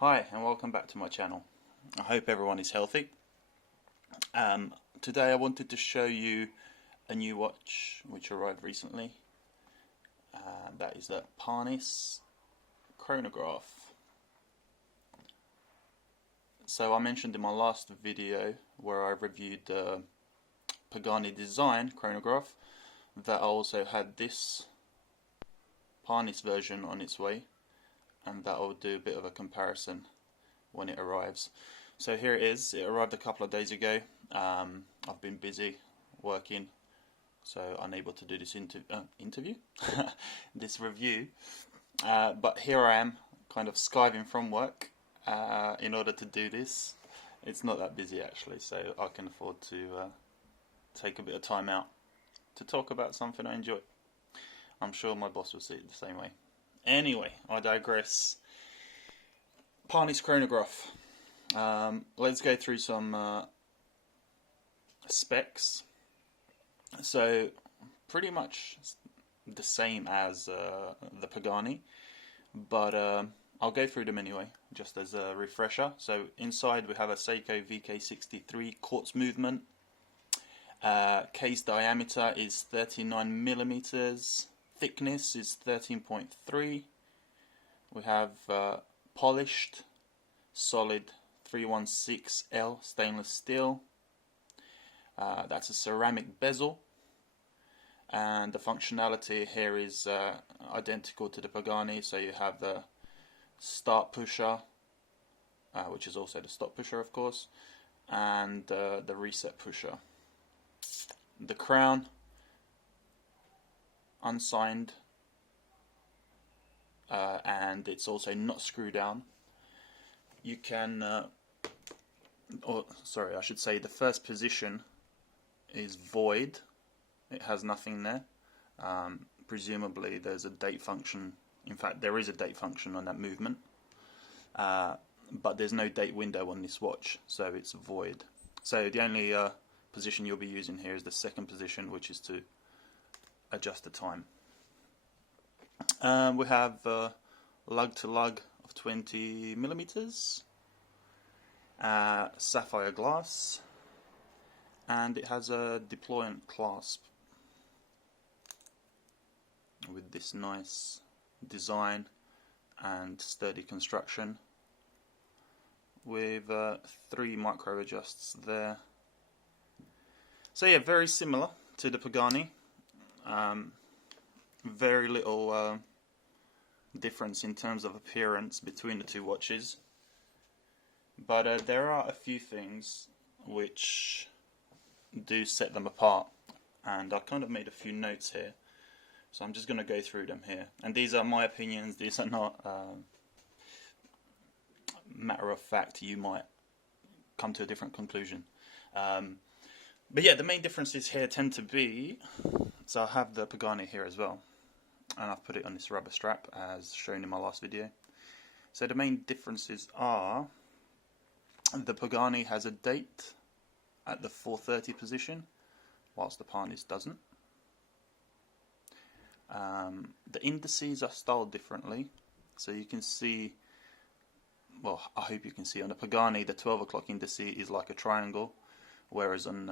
Hi and welcome back to my channel. I hope everyone is healthy. Today I wanted to show you a new watch which arrived recently. That is the Parnis Chronograph. So I mentioned in my last video where I reviewed the Pagani Design chronograph that I also had this Parnis version on its way, and that I'll do a bit of a comparison when it arrives. So here it is. It arrived a couple of days ago. I've been busy working, so unable to do this interview, this review. But here I am, kind of skiving from work in order to do this. It's not that busy actually, so I can afford to take a bit of time out to talk about something I enjoy. I'm sure my boss will see it the same way. Anyway, I digress. Parnis Chronograph. Let's go through some specs. So, pretty much the same as the Pagani, but I'll go through them anyway, just as a refresher. So, inside we have a Seiko VK63 quartz movement. Case diameter is 39 millimeters. Thickness is 13.3. We have polished solid 316L stainless steel. That's a ceramic bezel, and the functionality here is identical to the Pagani. So you have the start pusher, which is also the stop pusher of course, and the reset pusher. The crown, unsigned, and it's also not screw down. You can, or sorry, I should say the first position is void. It has nothing there. Presumably there's a date function. In fact, there is a date function on that movement, but there's no date window on this watch, so it's void. So the only position you'll be using here is the second position, which is to adjust the time. We have lug to lug of 20 millimeters, sapphire glass, and it has a deployant clasp with this nice design and sturdy construction with 3 micro adjusts there. So yeah, very similar to the Pagani. Very little difference in terms of appearance between the two watches, but there are a few things which do set them apart, and I kind of made a few notes here, so I'm just going to go through them here. And these are my opinions, these are not matter of fact. You might come to a different conclusion. But yeah, the main differences here tend to be, so I have the Pagani here as well, and I've put it on this rubber strap as shown in my last video. So the main differences are, the Pagani has a date at the 4:30 position, whilst the Parnis doesn't. The indices are styled differently, so you can see, well, I hope you can see, on the Pagani the 12 o'clock indice is like a triangle, whereas on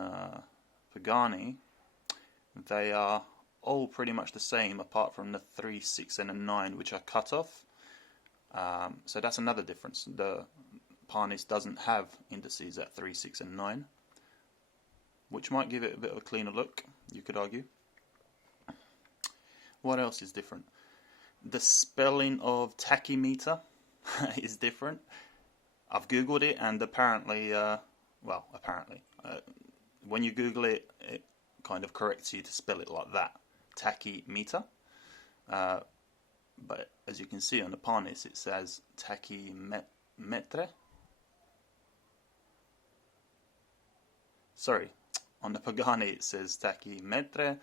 Pagani they are all pretty much the same apart from the 3, 6 and a 9, which are cut off. So that's another difference. The Parnis doesn't have indices at 3, 6 and 9, which might give it a bit of a cleaner look, you could argue. What else is different? The spelling of tachymeter is different. I've googled it, and apparently, when you Google it, it kind of corrects you to spell it like that, tachymeter. But as you can see on the Parnis, it says tachymetre. Sorry, on the Pagani it says tachymetre,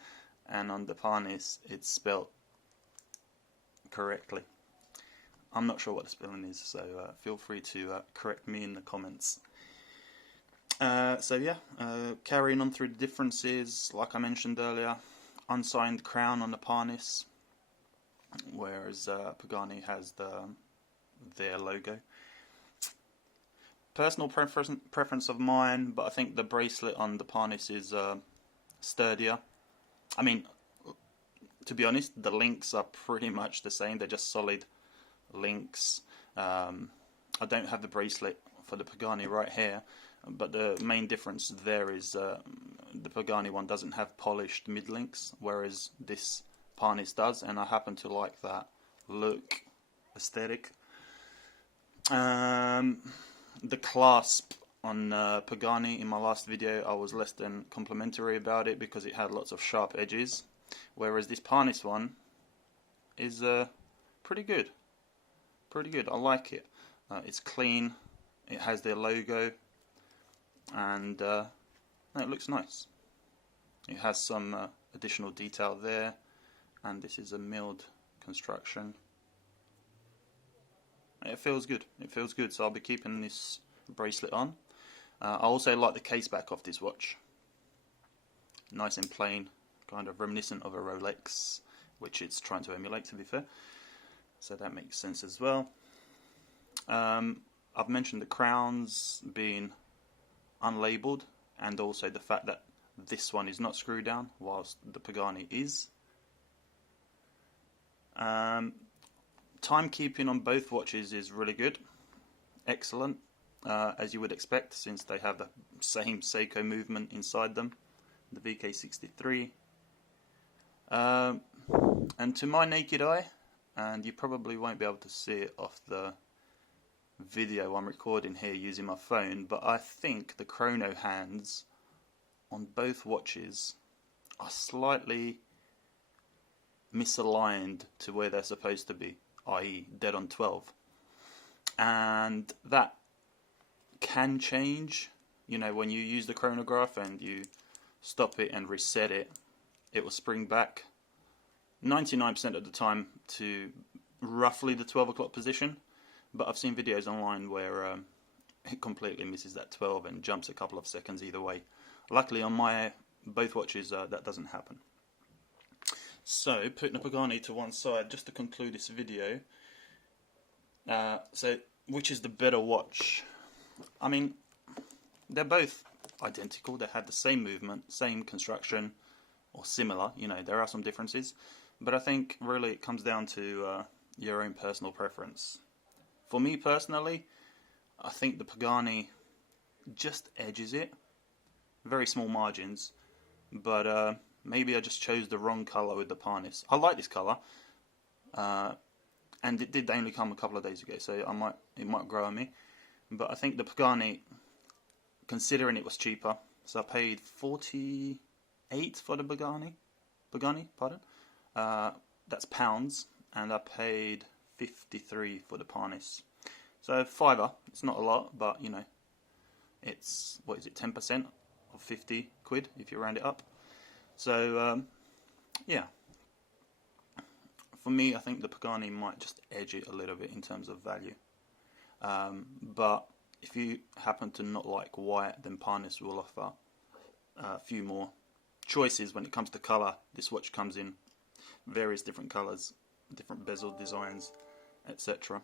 and on the Parnis it's spelled correctly. I'm not sure what the spelling is, so feel free to correct me in the comments. So yeah, carrying on through the differences, like I mentioned earlier, unsigned crown on the Parnis, whereas Pagani has their logo. personal preference of mine, but I think the bracelet on the Parnis is sturdier. I mean, to be honest, the links are pretty much the same. They're just solid links. I don't have the bracelet for the Pagani right here, but the main difference there is the Pagani one doesn't have polished midlinks, whereas this Parnis does, and I happen to like that look aesthetic. The clasp on Pagani, in my last video, I was less than complimentary about it because it had lots of sharp edges, whereas this Parnis one is pretty good. Pretty good. I like it. It's clean. It has their logo, and it looks nice. It has some additional detail there, and this is a milled construction. It feels good. It feels good. So I'll be keeping this bracelet on. I also like the case back of this watch. Nice and plain, kind of reminiscent of a Rolex, which it's trying to emulate, to be fair. So that makes sense as well. I've mentioned the crowns being unlabeled, and also the fact that this one is not screw down, whilst the Pagani is. Timekeeping on both watches is really good. Excellent, as you would expect, since they have the same Seiko movement inside them, the VK63. And to my naked eye, and you probably won't be able to see it off the video I'm recording here using my phone, but I think the chrono hands on both watches are slightly misaligned to where they're supposed to be, i.e. dead on 12. And that can change, you know, when you use the chronograph and you stop it and reset it, it will spring back 99% of the time to roughly the 12 o'clock position. But I've seen videos online where it completely misses that 12 and jumps a couple of seconds either way. Luckily on my both watches that doesn't happen. So putting the Pagani to one side, just to conclude this video. So which is the better watch? I mean, they're both identical. They have the same movement, same construction, or similar. You know, there are some differences, but I think really it comes down to your own personal preference. For me personally, I think the Pagani just edges it. Very small margins, but maybe I just chose the wrong colour with the Parnis. I like this colour, and it did only come a couple of days ago, so it might grow on me. But I think the Pagani, considering it was cheaper, so I paid 48 for the Pagani, pardon. That's pounds, and I paid 53 for the Parnis. So £5, it's not a lot, but you know, it's, what is it, 10% of 50 quid if you round it up. So yeah, for me I think the Pagani might just edge it a little bit in terms of value. But if you happen to not like white, then Parnis will offer a few more choices when it comes to colour. This watch comes in various different colours, different bezel designs, etc.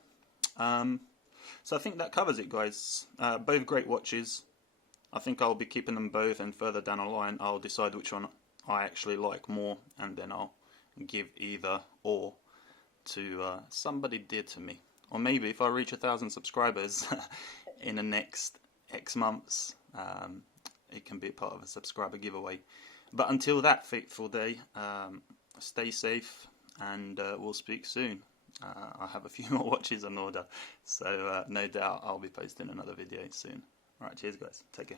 So I think that covers it, guys. Both great watches. I think I'll be keeping them both, and further down the line I'll decide which one I actually like more, and then I'll give either or to somebody dear to me. Or maybe if I reach 1,000 subscribers in the next X months, it can be a part of a subscriber giveaway. But until that fateful day, stay safe, and we'll speak soon. I have a few more watches on order, so no doubt I'll be posting another video soon. Alright, cheers guys, take care.